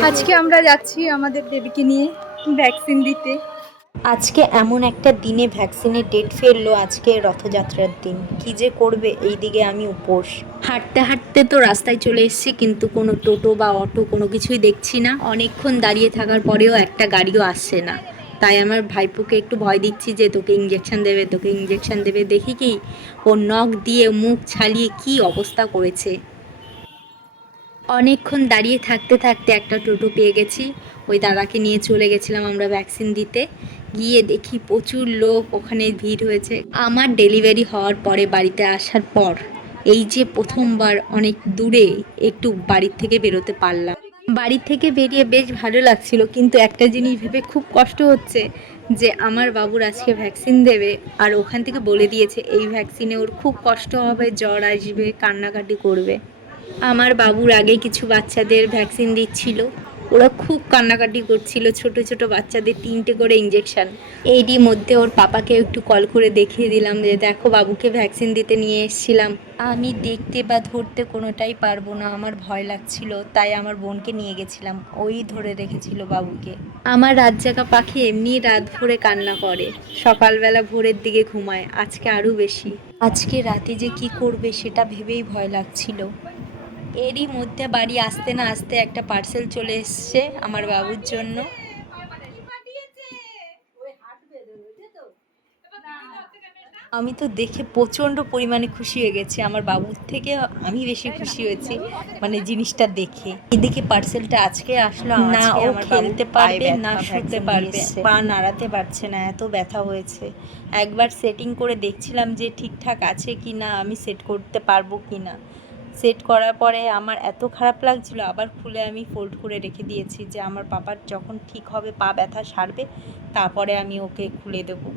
আজকে আমরা যাচ্ছি আমাদের বেবিকে নিয়ে ভ্যাকসিন দিতে। আজকে এমন একটা দিনে ভ্যাকসিনের ডেট ফেললো, আজকে রথযাত্রার দিন। কি যে করবে এই দিকে আমি উপোস। হাঁটতে হাঁটতে তো রাস্তায় চলে এসেছি, কিন্তু কোনো টোটো বা অটো কোনো কিছুই দেখছি না। অনেকক্ষণ দাঁড়িয়ে থাকার পরেও একটা গাড়িও আসছে না। তাই আমার ভাইপোকে একটু ভয় দিচ্ছি যে তোকে ইঞ্জেকশন দেবে, তোকে ইঞ্জেকশন দেবে। দেখি কি ও নখ দিয়ে মুখ ছালিয়ে কি অবস্থা করেছে। অনেকক্ষণ দাঁড়িয়ে থাকতে থাকতে একটা টোটো পেয়ে গেছি। ওই দাদাকে নিয়ে চলে গেছিলাম আমরা ভ্যাকসিন দিতে। গিয়ে দেখি প্রচুর লোক ওখানে ভিড় হয়েছে। আমার ডেলিভারি হওয়ার পরে বাড়িতে আসার পর এই যে প্রথমবার অনেক দূরে একটু বাড়ির থেকে বেরোতে পারলাম। বাড়ি থেকে বেরিয়ে বেশ ভালো লাগছিল, কিন্তু একটা জিনিস ভেবে খুব কষ্ট হচ্ছে যে আমার বাবুর আজকে ভ্যাকসিন দেবে, আর ওখান থেকে বলে দিয়েছে এই ভ্যাকসিনে ওর খুব কষ্ট হবে, জ্বর আসবে, কান্নাকাটি করবে। আমার বাবুর আগে কিছু বাচ্চাদের ভ্যাকসিন দিচ্ছিল, ওরা খুব কান্নাকাটি করছিল। ছোট ছোট বাচ্চাদের 3টে করে ইঞ্জেকশন। এরই মধ্যে ওর পাপাকে একটু কল করে দেখিয়ে দিলাম যে দেখো বাবুকে ভ্যাকসিন দিতে নিয়ে এসেছিলাম। আমি দেখতে বা ধরতে কোনোটাই পারবো না, আমার ভয় লাগছিল, তাই আমার বোনকে নিয়ে গেছিলাম, ওই ধরে রেখেছিল বাবুকে। আমার রাত জাগা পাখি এমনি রাত ভরে কান্না করে, সকালবেলা ভোরের দিকে ঘুমায়, আজকে আরও বেশি। আজকে রাতে যে কি করবে সেটা ভেবেই ভয় লাগছিল। এরই মধ্যে বাড়ি আসতে না আসতে একটা পার্সেল চলে এসছে আমার বাবুর জন্য। আমি তো দেখে প্রচণ্ড পরিমাণে খুশি হয়ে গেছি, আমার বাবুর থেকে আমি বেশি খুশি হয়েছি মানে জিনিসটা দেখে। এদিকে পার্সেলটা আজকে আসলো, না ও খেলতে পারবে না শুতে পারবে, পা নাড়াতে পারছে না, এত ব্যথা হয়েছে। একবার সেটিং করে দেখছিলাম যে ঠিকঠাক আছে কি না, আমি সেট করতে পারবো কি না। সেট করার পরে আমার এত খারাপ লাগছিল, আবার খুলে আমি ফোল্ড করে রেখে দিয়েছি যে আমার পাপার যখন ঠিক হবে, পা ব্যথা সারবে, তারপরে আমি ওকে খুলে দেবো।